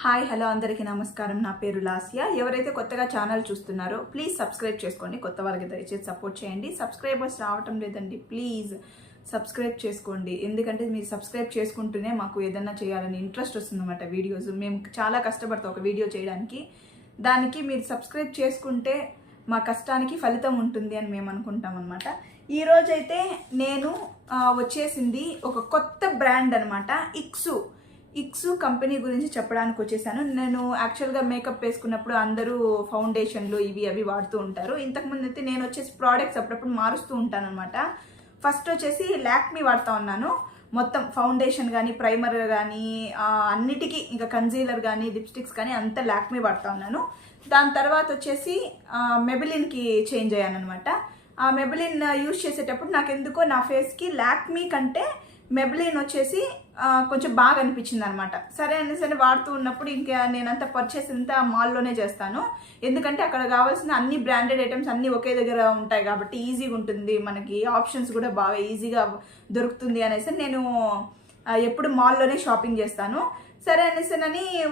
Hi hello అందరికీ నమస్కారం. నా పేరు లాస్యా. ఎవరైతే కొత్తగా ఛానల్ చూస్తున్నారో ప్లీజ్ సబ్స్క్రైబ్ చేసుకోండి. కొత్త వాళ్ళకి దయచేసి సపోర్ట్ చేయండి. సబ్స్క్రైబర్స్ రావటం లేదండి, ప్లీజ్ సబ్స్క్రైబ్ చేసుకోండి. ఎందుకంటే మీరు సబ్స్క్రైబ్ చేసుకుంటూనే మాకు ఏదన్నా చేయాలని ఇంట్రెస్ట్ వస్తుందన్నమాట. వీడియోస్ మేము చాలా కష్టపడతాం ఒక వీడియో చేయడానికి. దానికి మీరు సబ్స్క్రైబ్ చేసుకుంటే మా కష్టానికి ఫలితం ఉంటుంది అని మేము అనుకుంటాం అనమాట. ఈరోజైతే నేను వచ్చేసింది ఒక కొత్త బ్రాండ్ అనమాట, ఇక్సు కంపెనీ గురించి చెప్పడానికి వచ్చేసాను. నేను యాక్చువల్గా మేకప్ వేసుకున్నప్పుడు అందరూ ఫౌండేషన్లు ఇవి అవి వాడుతూ ఉంటారు. ఇంతకుముందు అయితే నేను వచ్చేసి ప్రోడక్ట్స్ అప్పుడప్పుడు మారుస్తూ ఉంటాను అనమాట. ఫస్ట్ వచ్చేసి లాక్మీ వాడుతూ ఉన్నాను. మొత్తం ఫౌండేషన్ కానీ ప్రైమర్ కానీ అన్నిటికీ, ఇంకా కన్సీలర్ కానీ లిప్స్టిక్స్ కానీ అంతా లాక్మీ వాడుతూ ఉన్నాను. దాని తర్వాత వచ్చేసి మెబిలిన్కి చేంజ్ అయ్యాను అనమాట. ఆ మెబిలిన్ యూజ్ చేసేటప్పుడు నాకు ఎందుకో నా ఫేస్కి లాక్మీ కంటే మెబిలిన్ వచ్చేసి కొంచెం బాగా అనిపించింది అనమాట. సరే అనేసి వాడుతూ ఉన్నప్పుడు ఇంకా నేనంతా పర్చేస్ అంతా మాల్లోనే చేస్తాను. ఎందుకంటే అక్కడ కావాల్సిన అన్ని బ్రాండెడ్ ఐటమ్స్ అన్నీ ఒకే దగ్గర ఉంటాయి కాబట్టి ఈజీగా ఉంటుంది, మనకి ఆప్షన్స్ కూడా బాగా ఈజీగా దొరుకుతుంది అనేసి నేను ఎప్పుడు మాల్లోనే షాపింగ్ చేస్తాను. సరే అనేసి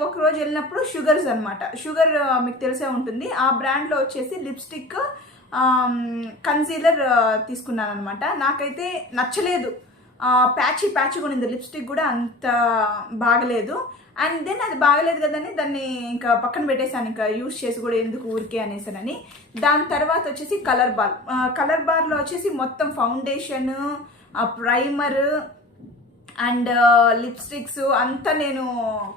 ఒకరోజు వెళ్ళినప్పుడు షుగర్స్ అనమాట. షుగర్ మీకు తెలిసే ఉంటుంది. ఆ బ్రాండ్లో వచ్చేసి లిప్స్టిక్ కన్సీలర్ తీసుకున్నాను అనమాట. నాకైతే నచ్చలేదు, ప్యాచీగా ఉంది. లిప్స్టిక్ కూడా అంత బాగలేదు. అండ్ దెన్ అది బాగలేదు కదని దాన్ని ఇంకా పక్కన పెట్టేసాను, ఇంకా యూజ్ చేసి కూడా ఎందుకు ఊరికే అనేసానని. దాని తర్వాత వచ్చేసి కలర్ బార్లో వచ్చేసి మొత్తం ఫౌండేషన్, ప్రైమర్ అండ్ లిప్స్టిక్స్ అంతా నేను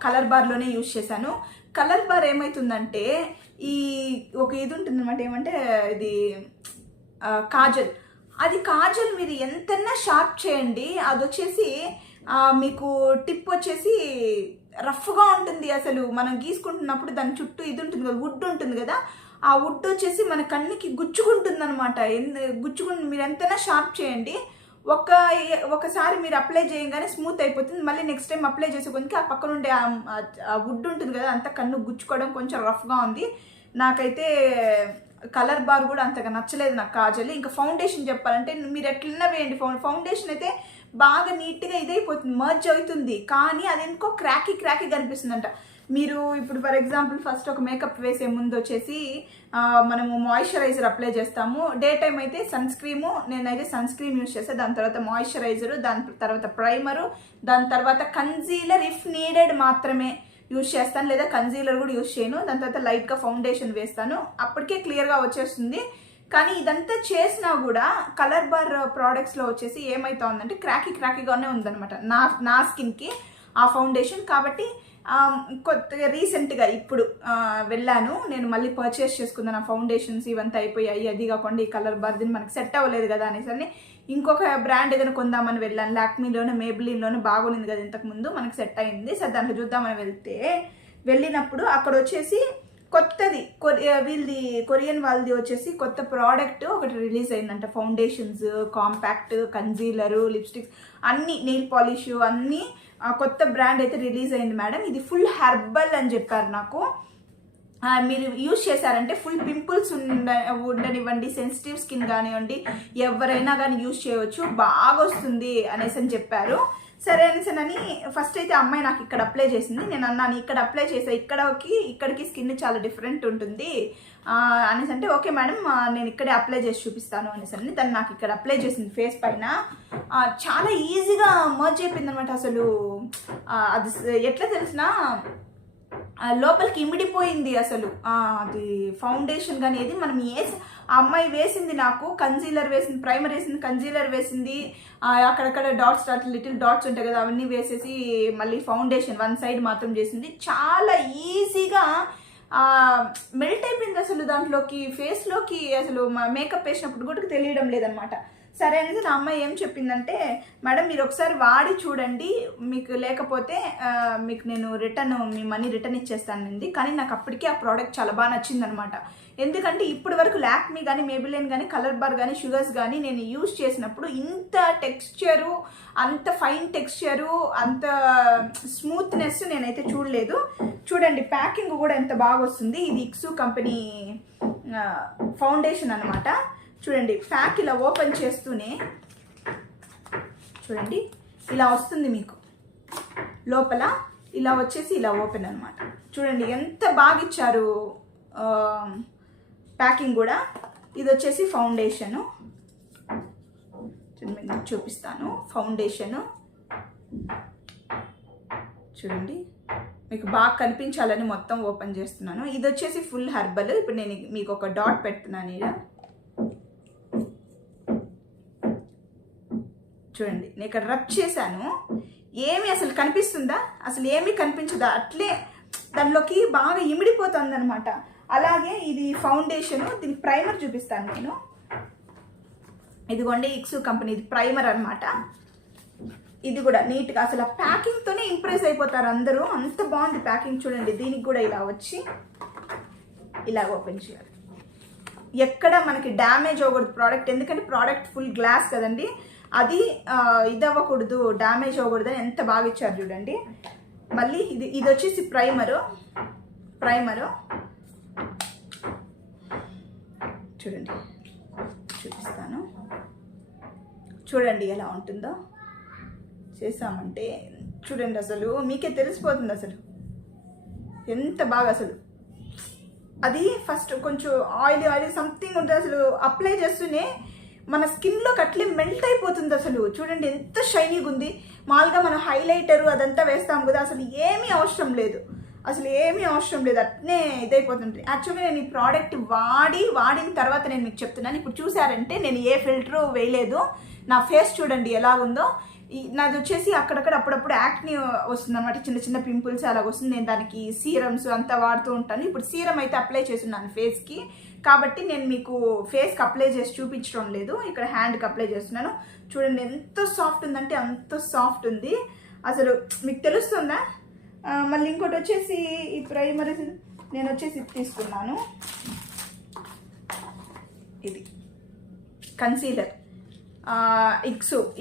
కలర్ బార్లోనే యూజ్ చేశాను. కలర్ బార్ ఏమవుతుందంటే ఒక ఇది ఉంటుంది అనమాట, ఏమంటే ఇది కాజల్ మీరు ఎంతన్నా షార్ప్ చేయండి, అది వచ్చేసి మీకు టిప్ వచ్చేసి రఫ్గా ఉంటుంది. అసలు మనం గీసుకుంటున్నప్పుడు దాని చుట్టూ ఇది ఉంటుంది కదా, వుడ్ ఉంటుంది కదా, ఆ వుడ్ వచ్చేసి మన కన్నుకి గుచ్చుకుంటుంది అనమాట. మీరు ఎంతైనా షార్ప్ చేయండి, ఒకసారి మీరు అప్లై చేయగానే స్మూత్ అయిపోతుంది. మళ్ళీ నెక్స్ట్ టైం అప్లై చేసే కొంచెం ఆ పక్కన ఉండే ఆ వుడ్ ఉంటుంది కదా, అంత కన్ను గుచ్చుకోవడం కొంచెం రఫ్గా ఉంది. నాకైతే కలర్ బార్ కూడా అంతగా నచ్చలేదు నాకు కాజల్. ఇంకా ఫౌండేషన్ చెప్పాలంటే మీరు ఎట్లన్నా వేయండి, ఫౌండేషన్ అయితే బాగా నీట్గా ఇదైపోతుంది, మర్జ్ అవుతుంది. కానీ అది ఎందుకో క్రాకీ కనిపిస్తుందంట. మీరు ఇప్పుడు ఫర్ ఎగ్జాంపుల్ ఫస్ట్ ఒక మేకప్ వేసే ముందు వచ్చేసి మనము మాయిశ్చరైజర్ అప్లై చేస్తాము. డే టైం అయితే నేనైతే సన్ స్క్రీమ్ యూజ్ చేస్తాను. దాని తర్వాత మాయిశ్చరైజరు, దాని తర్వాత ప్రైమరు, దాని తర్వాత కన్సీలర్ ఇఫ్ నీడెడ్ మాత్రమే యూజ్ చేస్తాను, లేదా కన్సీలర్ కూడా యూజ్ చేయను. దాని తర్వాత లైట్గా ఫౌండేషన్ వేస్తాను, అప్పటికే క్లియర్గా వచ్చేస్తుంది. కానీ ఇదంతా చేసినా కూడా కలర్ బార్ ప్రోడక్ట్స్లో వచ్చేసి ఏమవుతా ఉందంటే క్రాకీగానే ఉందన్నమాట నా స్కిన్కి ఆ ఫౌండేషన్. కాబట్టి కొత్తగా రీసెంట్గా ఇప్పుడు వెళ్ళాను, నేను మళ్ళీ పర్చేస్ చేసుకున్నాను. ఆ ఫౌండేషన్స్ ఇవంతా అయిపోయాయి. అది కాకుండా ఈ కలర్ బార్ దీన్ని మనకి సెట్ అవ్వలేదు కదా అనేసి ఇంకొక బ్రాండ్ ఏదైనా కొందామని వెళ్ళాను. లాక్మీలోనే మేబిలిన్లోనే బాగుంది కదా ఇంతకుముందు, మనకి సెట్ అయింది. సరే దాంట్లో చూద్దామని వెళ్ళినప్పుడు అక్కడ వచ్చేసి కొత్తది కొరియన్ వాళ్ళది వచ్చేసి కొత్త ప్రోడక్ట్ ఒకటి రిలీజ్ అయిందంట. ఫౌండేషన్స్, కాంపాక్ట్, కన్సీలరు, లిప్స్టిక్స్ అన్నీ, నెయిల్ పాలిష్ అన్నీ కొత్త బ్రాండ్ అయితే రిలీజ్ అయింది మేడం. ఇది ఫుల్ హెర్బల్ అని చెప్పారు నాకు. మీరు యూజ్ చేశారంటే ఫుల్ పింపుల్స్ ఉండనివ్వండి, సెన్సిటివ్ స్కిన్ కానివ్వండి, ఎవరైనా కానీ యూజ్ చేయవచ్చు, బాగా వస్తుంది అనేసి చెప్పారు. సరే అనేసి ఫస్ట్ అయితే అమ్మాయి నాకు ఇక్కడ అప్లై చేసింది. నేను అన్నాను ఇక్కడ అప్లై చేసా, ఇక్కడికి స్కిన్ చాలా డిఫరెంట్ ఉంటుంది అనేసి అంటే ఓకే మేడం నేను ఇక్కడే అప్లై చేసి చూపిస్తాను అనేసి దాన్ని నాకు ఇక్కడ అప్లై చేసింది ఫేస్ పైన. చాలా ఈజీగా మర్జ్ అయిపోయింది అనమాట. అసలు అది ఎట్లా తెలిసినా లోపలికి ఇమిడిపోయింది అసలు. అది ఫౌండేషన్ కానీ ఏది మనం ఆ అమ్మాయి వేసింది, నాకు కన్సీలర్ వేసింది, ప్రైమర్ వేసింది, కన్సీలర్ వేసింది, అక్కడక్కడ లిటిల్ డాట్స్ ఉంటాయి కదా అవన్నీ వేసేసి మళ్ళీ ఫౌండేషన్ వన్ సైడ్ మాత్రం చేసింది. చాలా ఈజీగా మెల్ట్ అయిపోయింది అసలు దాంట్లోకి, ఫేస్లోకి. అసలు మేకప్ వేసినప్పుడు కూడా తెలియడం లేదనమాట. సరే అనేది నా అమ్మాయి ఏం చెప్పిందంటే మేడం మీరు ఒకసారి వాడి చూడండి, మీకు లేకపోతే మీకు నేను మీ మనీ రిటర్న్ ఇచ్చేస్తానండి. కానీ నాకు అప్పటికే ఆ ప్రోడక్ట్ చాలా బాగా నచ్చిందనమాట. ఎందుకంటే ఇప్పటి వరకు లాక్మీ కానీ మేబిలిన్ కానీ కలర్ బార్ కానీ షుగర్స్ కానీ నేను యూజ్ చేసినప్పుడు ఇంత టెక్స్చరు, అంత ఫైన్ టెక్స్చరు, అంత స్మూత్నెస్ నేనైతే చూడలేదు. చూడండి ప్యాకింగ్ కూడా ఎంత బాగా వస్తుంది. ఇది ఇక్సు కంపెనీ ఫౌండేషన్ అనమాట. చూడండి ప్యాక్ ఇలా ఓపెన్ చేస్తూనే చూడండి ఇలా వస్తుంది మీకు. లోపల ఇలా వచ్చేసి ఇలా ఓపెన్ అనమాట. చూడండి ఎంత బాగా ఇచ్చారు ప్యాకింగ్ కూడా. ఇది వచ్చేసి ఫౌండేషను, చూపిస్తాను. ఫౌండేషను చూడండి, మీకు బాగా కనిపించాలని మొత్తం ఓపెన్ చేస్తున్నాను. ఇది వచ్చేసి ఫుల్ హెర్బల్. ఇప్పుడు నేను మీకు ఒక డాట్ పెడుతున్నాను ఇలా చూడండి. నేను ఇక్కడ రబ్ చేశాను, ఏమి అసలు కనిపిస్తుందా? అసలు ఏమీ కనిపించదా, అట్లే దానిలోకి బాగా ఇమిడిపోతుంది అనమాట. అలాగే ఇది ఫౌండేషను, దీని ప్రైమర్ చూపిస్తాను నేను. ఇదిగోండి ఇక్సు కంపెనీ, ఇది ప్రైమర్ అనమాట. ఇది కూడా నీట్గా అసలు ప్యాకింగ్తోనే ఇంప్రెస్ అయిపోతారు అందరూ, అంత బాగుంది ప్యాకింగ్. చూడండి దీనికి కూడా ఇలా వచ్చి ఇలా ఓపెన్ చేయాలి. ఎక్కడ మనకి డ్యామేజ్ అవ్వకూడదు ప్రోడక్ట్, ఎందుకంటే ప్రోడక్ట్ ఫుల్ గ్లాస్ కదండి, అది ఇది అవ్వకూడదు, డ్యామేజ్ అవ్వకూడదు అని ఎంత బాగా ఇచ్చారు చూడండి. మళ్ళీ ఇది వచ్చేసి ప్రైమరు చూడండి, చూపిస్తాను. చూడండి ఎలా ఉంటుందో చేసామంటే. చూడండి అసలు మీకే తెలిసిపోతుంది అసలు ఎంత బాగా. అసలు అది ఫస్ట్ కొంచెం ఆయిల్ సంథింగ్ ఉంటుంది, అసలు అప్లై చేస్తూనే మన స్కిన్లోకి అట్లే మెల్ట్ అయిపోతుంది. అసలు చూడండి ఎంత షైనీగా ఉంది. మామూలుగా మనం హైలైటరు అదంతా వేస్తాం కదా, అసలు ఏమీ అవసరం లేదు, అట్నే ఇదైపోతుంది. యాక్చువల్గా నేను ఈ ప్రోడక్ట్ వాడిన తర్వాత నేను మీకు చెప్తున్నాను. ఇప్పుడు చూసారంటే నేను ఏ ఫిల్టరు వేయలేదు. నా ఫేస్ చూడండి ఎలా ఉందో. నాది వచ్చేసి అక్కడక్కడ అప్పుడప్పుడు యాక్ని వస్తుంది అనమాట, చిన్న చిన్న పింపుల్స్ అలాగ వస్తుంది. నేను దానికి సీరమ్స్ అంతా వాడుతూ ఉంటాను. ఇప్పుడు సీరం అయితే అప్లై చేస్తున్నాను ఫేస్కి, కాబట్టి నేను మీకు ఫేస్కి అప్లై చేసి చూపించడం లేదు, ఇక్కడ హ్యాండ్కి అప్లై చేస్తున్నాను. చూడండి ఎంత సాఫ్ట్ ఉందంటే అంత సాఫ్ట్ ఉంది, అసలు మీకు తెలుస్తుందా. మళ్ళీ ఇంకోటి వచ్చేసి ఈ ప్రైమర్ నేను వచ్చేసి తీసుకున్నాను, ఇది కన్సీలర్,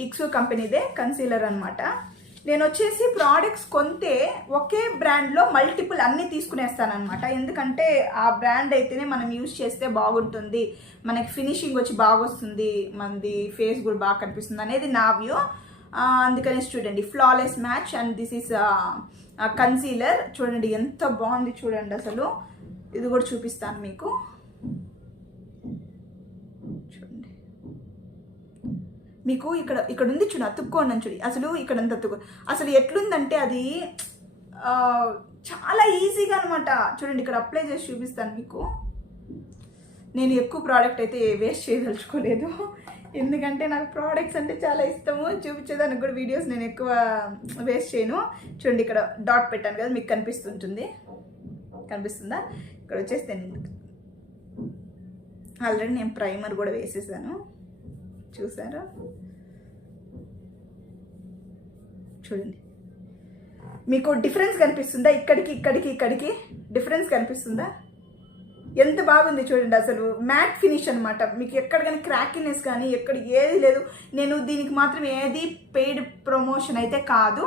ఇక్సు కంపెనీదే కన్సీలర్ అనమాట. నేను వచ్చేసి ప్రోడక్ట్స్ కొంటే ఒకే బ్రాండ్లో మల్టిపుల్ అన్నీ తీసుకునేస్తాను అనమాట. ఎందుకంటే ఆ బ్రాండ్ అయితేనే మనం యూజ్ చేస్తే బాగుంటుంది, మనకి ఫినిషింగ్ వచ్చి బాగా వస్తుంది, మనది ఫేస్ కూడా బాగా కనిపిస్తుంది అనేది నా వ్యూ. అందుకని చూడండి flawless match and this is concealer. చూడండి ఎంత బాగుంది చూడండి అసలు. ఇది కూడా చూపిస్తాను మీకు. చూడండి మీకు ఇక్కడ ఉంది చూడండి, అతుక్కోండి అని చూడండి. అసలు ఇక్కడ అంత అసలు ఎట్లుందంటే అది చాలా ఈజీగా అనమాట. చూడండి ఇక్కడ అప్లై చేసి చూపిస్తాను మీకు. నేను ఎక్కువ ప్రోడక్ట్ అయితే వేస్ట్ చేయదలుచుకోలేదు, ఎందుకంటే నాకు ప్రోడక్ట్స్ అంటే చాలా ఇష్టము. చూపించేదానికి కూడా వీడియోస్ నేను ఎక్కువ వేస్ట్ చేయను. చూడండి ఇక్కడ డాట్ పెట్టాను కదా, మీకు కనిపిస్తుందా? ఇక్కడ వచ్చేసి నేను ఆల్రెడీ నేను ప్రైమర్ కూడా వేసేసాను, చూసారా? చూడండి మీకు డిఫరెన్స్ కనిపిస్తుందా? ఇక్కడికి డిఫరెన్స్ కనిపిస్తుందా? ఎంత బాగుంది చూడండి. అసలు మ్యాట్ ఫినిష్ అనమాట. మీకు ఎక్కడ కానీ క్రాకినెస్ కానీ ఎక్కడ ఏది లేదు. నేను దీనికి మాత్రం ఏది పెయిడ్ ప్రమోషన్ అయితే కాదు,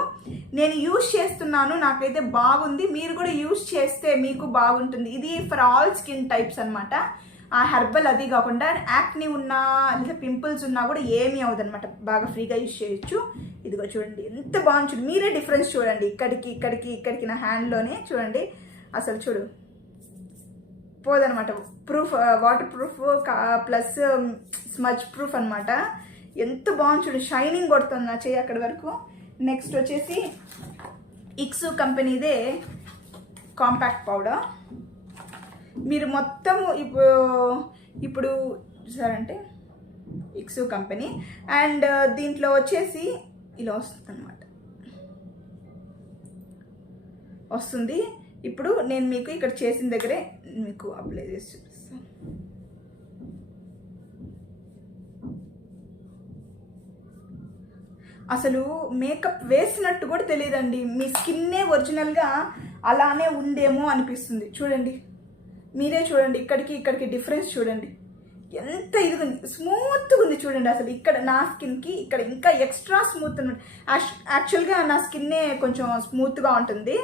నేను యూజ్ చేస్తున్నాను, నాకైతే బాగుంది. మీరు కూడా యూజ్ చేస్తే మీకు బాగుంటుంది. ఇది ఫర్ ఆల్ స్కిన్ టైప్స్ అనమాట. ఆ హెర్బల్ అది కాకుండా యాక్ని ఉన్నా లేదా పింపుల్స్ ఉన్నా కూడా ఏమీ అవ్వదన్నమాట, బాగా ఫ్రీగా యూజ్ చేయొచ్చు. ఇదిగో చూడండి ఎంత బాగుంది చూడండి, మీరే డిఫరెన్స్ చూడండి. ఇక్కడికి నా హ్యాండ్లోనే చూడండి, అసలు చూడు పోదనమాట. Proof waterproof plus smudge proof అనమాట. ఎంత బాగుంది చూడు, షైనింగ్ కొడుతుంది నా చెయ్యి అక్కడి వరకు. నెక్స్ట్ వచ్చేసి ఇక్సు కంపెనీదే కాంపాక్ట్ పౌడర్. మీరు మొత్తం ఇప్పుడు చూసారంటే ఇక్సు కంపెనీ, అండ్ దీంట్లో వచ్చేసి ఇలా వస్తుంది. ఇప్పుడు నేను మీకు ఇక్కడ చేసిన దగ్గరే మీకు అప్లై చేసి చూపిస్తాను. అసలు మేకప్ వేసినట్టు కూడా తెలియదండి, మీ స్కిన్నే ఒరిజినల్గా అలానే ఉందేమో అనిపిస్తుంది. చూడండి మీరే చూడండి, ఇక్కడికి డిఫరెన్స్ చూడండి, ఎంత ఇది ఉంది, స్మూత్గా ఉంది చూడండి. అసలు ఇక్కడ నా స్కిన్కి ఇక్కడ ఇంకా ఎక్స్ట్రా స్మూత్ ఉంది. యాక్చువల్గా నా స్కిన్నే కొంచెం స్మూత్గా ఉంటుంది,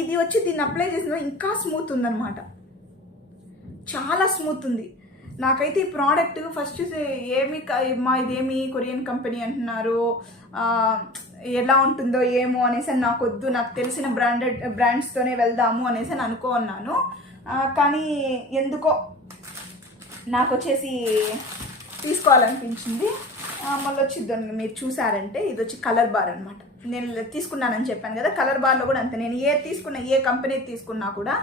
ఇది వచ్చి దీన్ని అప్లై చేసిన ఇంకా స్మూత్ ఉందన్నమాట, చాలా స్మూత్ ఉంది. నాకైతే ఈ ప్రోడక్ట్ ఫస్ట్ ఇదేమి కొరియన్ కంపెనీ అంటున్నారు, ఎలా ఉంటుందో ఏమో అనేసి నాకు వద్దు, నాకు తెలిసిన బ్రాండ్స్తోనే వెళ్దాము అనేసి అని అనుకున్నాను. కానీ ఎందుకో నాకు వచ్చేసి తీసుకోవాలనిపించింది. మళ్ళీ వచ్చి మీరు చూసారంటే ఇది వచ్చి కలర్ బార్ అనమాట. నేను తీసుకున్నానని చెప్పాను కదా, కలర్ బార్లో కూడా అంతే. నేను ఏ కంపెనీ తీసుకున్నా కూడా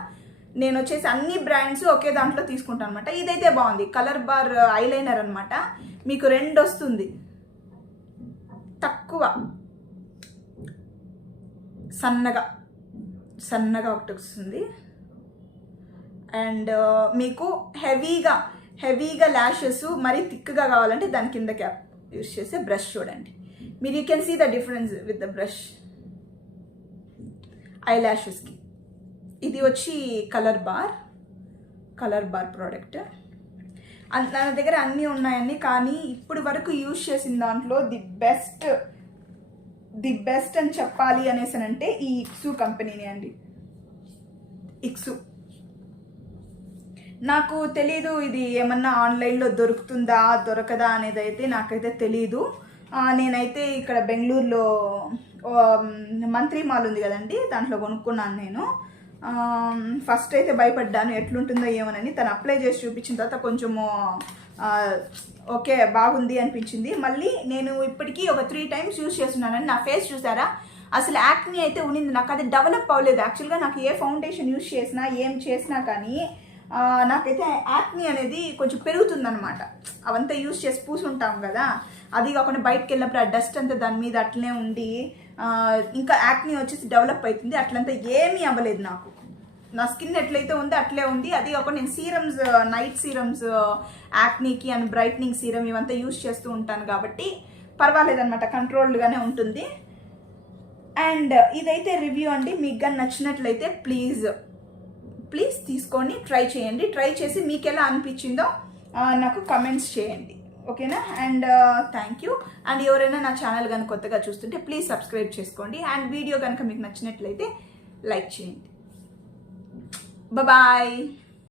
నేను వచ్చేసి అన్ని బ్రాండ్స్ ఒకే దాంట్లో తీసుకుంటాను అనమాట. ఇదైతే బాగుంది, కలర్ బార్ ఐలైనర్ అనమాట. మీకు 2 వస్తుంది, తక్కువ సన్నగా ఒకటి వస్తుంది. అండ్ మీకు హెవీగా ల్యాషెస్ మరీ థిక్గా కావాలంటే దాని కింద క్యాప్ యూస్ చేసే బ్రష్ చూడండి. మీరు you can see the difference with the brush eye ల్యాషెస్కి. ఇది వచ్చి కలర్ బార్ ప్రోడక్ట్. నా దగ్గర అన్నీ ఉన్నాయండి, కానీ ఇప్పటి వరకు యూజ్ చేసిన దాంట్లో ది బెస్ట్ అని చెప్పాలి అనేసి అంటే ఈ ఇక్సు కంపెనీనే అండి. ఇక్సు నాకు తెలీదు ఇది ఏమన్నా ఆన్లైన్లో దొరకదా అనేది అయితే నాకైతే తెలీదు. నేనైతే ఇక్కడ బెంగళూరులో మంత్రి మాల్ ఉంది కదండి, దాంట్లో కొనుక్కున్నాను నేను. ఫస్ట్ అయితే భయపడ్డాను ఎట్లుంటుందో ఏమోనని. తను అప్లై చేసి చూపించిన తర్వాత కొంచెము ఓకే బాగుంది అనిపించింది. మళ్ళీ నేను ఇప్పటికీ ఒక 3 times యూజ్ చేస్తున్నానని. నా ఫేస్ చూసారా, అసలు యాక్ని అయితే ఉన్నింది, నాకు అది డెవలప్ అవ్వలేదు. యాక్చువల్గా నాకు ఏ ఫౌండేషన్ యూజ్ చేసినా ఏం చేసినా కానీ నాకైతే యాక్ని అనేది కొంచెం పెరుగుతుందనమాట. అవంతా యూజ్ చేసి పూసుంటాం కదా, అది కాకుండా బయటకు వెళ్ళినప్పుడు ఆ డస్ట్ అంతా దాని మీద అట్లనే ఉండి ఇంకా యాక్ని వచ్చేసి డెవలప్ అవుతుంది. అట్లంతా ఏమీ అవ్వలేదు నాకు. నా స్కిన్ ఎట్లయితే ఉందో అట్లే ఉంది. అది కాకుండా నేను సీరమ్స్, నైట్ సీరమ్స్, యాక్నీకి అండ్ బ్రైట్నింగ్ సీరం ఇవంతా యూజ్ చేస్తూ ఉంటాను కాబట్టి పర్వాలేదన్నమాట, కంట్రోల్డ్గానే ఉంటుంది. అండ్ ఇదైతే రివ్యూ అండి. మీకు కానీ నచ్చినట్లయితే ప్లీజ్ తీసుకొని ట్రై చేయండి. ట్రై చేసి మీకు ఎలా అనిపించిందో నాకు కమెంట్స్ చేయండి, ఓకేనా? And thank you. అండ్ ఎవరైనా నా ఛానల్ కనుక కొత్తగా చూస్తుంటే ప్లీజ్ సబ్స్క్రైబ్ చేసుకోండి. అండ్ వీడియో కనుక మీకు నచ్చినట్లయితే లైక్ చేయండి. బాయ్.